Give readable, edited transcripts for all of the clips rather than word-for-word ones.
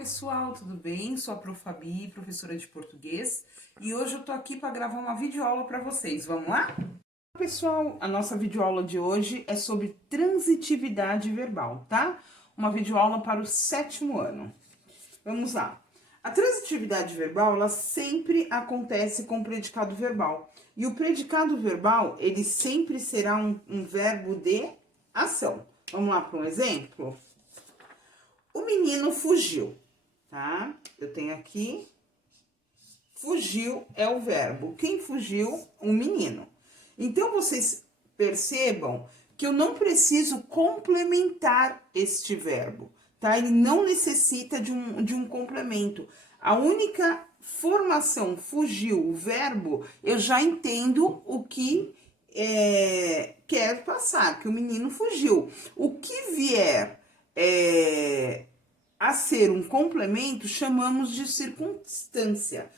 Pessoal, tudo bem? Sou a Prof. Fabi, professora de português, e hoje eu tô aqui para gravar uma videoaula para vocês. Vamos lá? Pessoal, a nossa videoaula de hoje é sobre transitividade verbal, tá? Uma videoaula para o 7º ano. Vamos lá. A transitividade verbal, ela sempre acontece com o predicado verbal. E o predicado verbal, ele sempre será um verbo de ação. Vamos lá para um exemplo? O menino fugiu. Tá? Eu tenho aqui, fugiu é o verbo. Quem fugiu? Um menino. Então, vocês percebam que eu não preciso complementar este verbo, tá? Ele não necessita de um complemento. A única formação, fugiu, o verbo, eu já entendo o que quer passar, que o menino fugiu. O que vier a ser um complemento, chamamos de circunstância.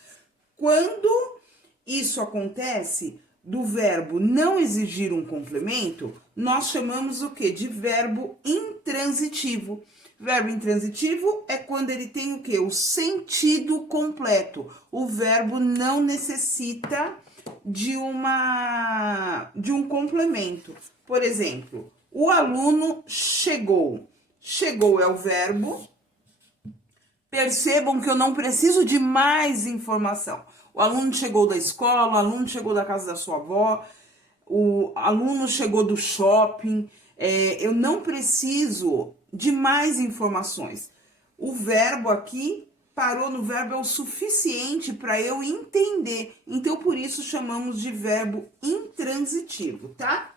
Quando isso acontece, do verbo não exigir um complemento, nós chamamos o quê? De verbo intransitivo. Verbo intransitivo é quando ele tem o quê? O sentido completo. O verbo não necessita de um complemento. Por exemplo, o aluno chegou. Chegou é o verbo. Percebam que eu não preciso de mais informação. O aluno chegou da escola, o aluno chegou da casa da sua avó, o aluno chegou do shopping. Eu não preciso de mais informações. O verbo aqui, parou no verbo, é o suficiente para eu entender. Então, por isso, chamamos de verbo intransitivo, tá?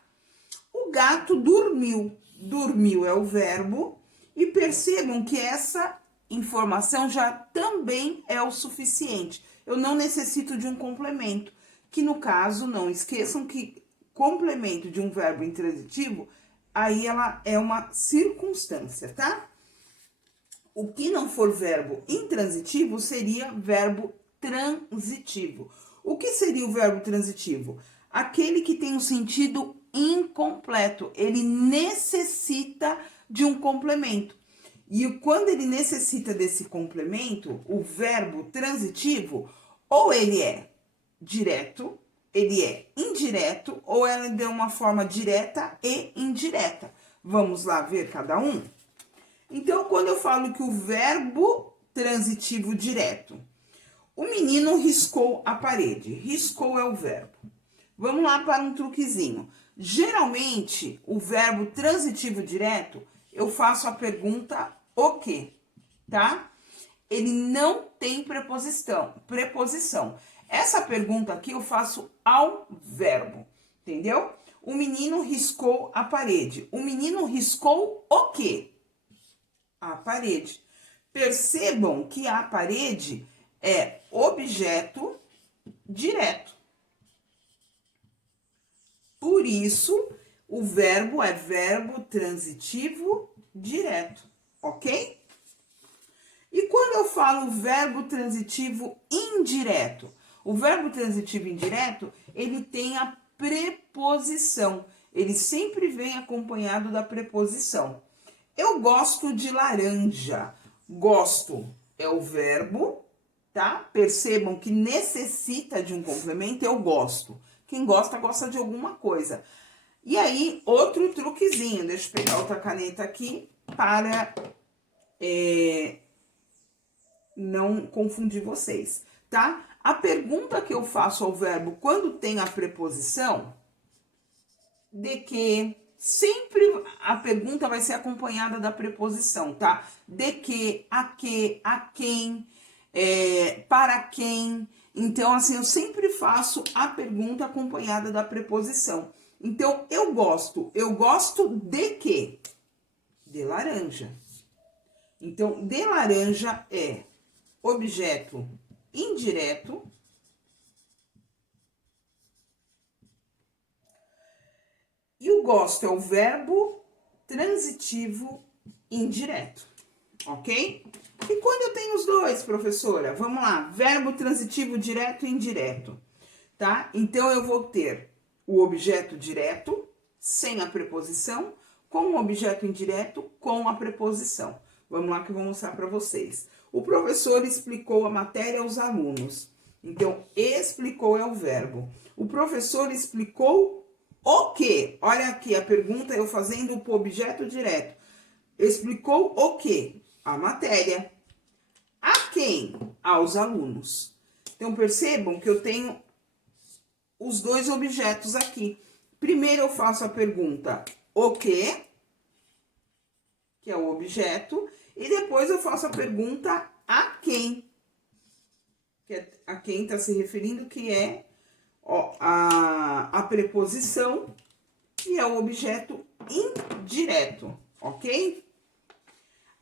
O gato dormiu. Dormiu é o verbo. E percebam que essa informação já também é o suficiente. Eu não necessito de um complemento, que no caso, não esqueçam que complemento de um verbo intransitivo, aí ela é uma circunstância, tá? O que não for verbo intransitivo seria verbo transitivo. O que seria o verbo transitivo? Aquele que tem um sentido incompleto, ele necessita de um complemento. E quando ele necessita desse complemento, o verbo transitivo, ou ele é direto, ele é indireto, ou ela deu uma forma direta e indireta. Vamos lá ver cada um? Então, quando eu falo que o verbo transitivo direto, o menino riscou a parede. Riscou é o verbo. Vamos lá para um truquezinho. Geralmente, o verbo transitivo direto, eu faço a pergunta o quê, tá? Ele não tem preposição. Essa pergunta aqui eu faço ao verbo, entendeu? O menino riscou a parede. O menino riscou o quê? A parede. Percebam que a parede é objeto direto. Por isso, o verbo é verbo transitivo direto, ok? E quando eu falo verbo transitivo indireto? O verbo transitivo indireto, ele tem a preposição. Ele sempre vem acompanhado da preposição. Eu gosto de laranja. Gosto é o verbo, tá? Percebam que necessita de um complemento, eu gosto. Quem gosta, gosta de alguma coisa. E aí, outro truquezinho. Deixa eu pegar outra caneta aqui para não confundir vocês, tá? A pergunta que eu faço ao verbo quando tem a preposição, de que, sempre a pergunta vai ser acompanhada da preposição, tá? De que, a quem, para quem. Então, assim, eu sempre faço a pergunta acompanhada da preposição. Então, eu gosto de quê? De laranja. Então, de laranja é objeto indireto. E o gosto é o verbo transitivo indireto, ok? E quando eu tenho os dois, professora? Vamos lá, verbo transitivo direto e indireto, tá? Então, eu vou ter o objeto direto, sem a preposição, com o objeto indireto, com a preposição. Vamos lá que eu vou mostrar para vocês. O professor explicou a matéria aos alunos. Então, explicou é o verbo. O professor explicou o quê? Olha aqui a pergunta, eu fazendo o objeto direto. Explicou o quê? A matéria. A quem? Aos alunos. Então, percebam que eu tenho os dois objetos aqui. Primeiro eu faço a pergunta o quê? Que é o objeto. E depois eu faço a pergunta a quem? Que é a quem está se referindo, que é a preposição e é o objeto indireto, ok?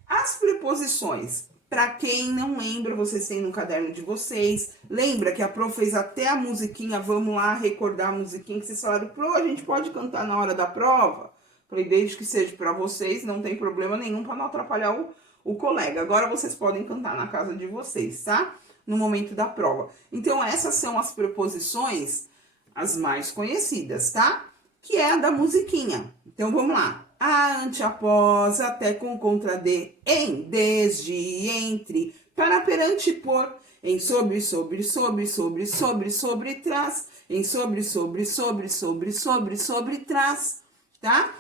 As preposições, para quem não lembra, vocês têm no caderno de vocês. Lembra que a Pro fez até a musiquinha, vamos lá recordar a musiquinha que vocês falaram, Pro, a gente pode cantar na hora da prova? Falei, desde que seja para vocês, não tem problema nenhum para não atrapalhar o colega. Agora vocês podem cantar na casa de vocês, tá? No momento da prova. Então, essas são as preposições, as mais conhecidas, tá? Que é a da musiquinha. Então, vamos lá. A, ante, após, até, com, contra, de, em, desde, entre, para, perante, por, em, sobre, sobre, sobre, sobre, sobre, sobre, trás, em, sobre, sobre, sobre, sobre, sobre, sobre, trás, tá?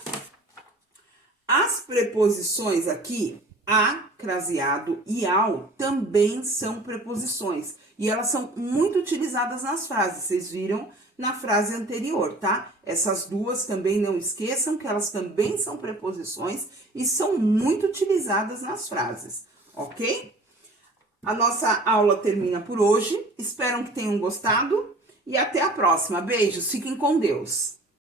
As preposições aqui, a, craseado e ao, também são preposições. E elas são muito utilizadas nas frases, vocês viram na frase anterior, tá? Essas duas também não esqueçam que elas também são preposições e são muito utilizadas nas frases, ok? A nossa aula termina por hoje, espero que tenham gostado e até a próxima. Beijos, fiquem com Deus!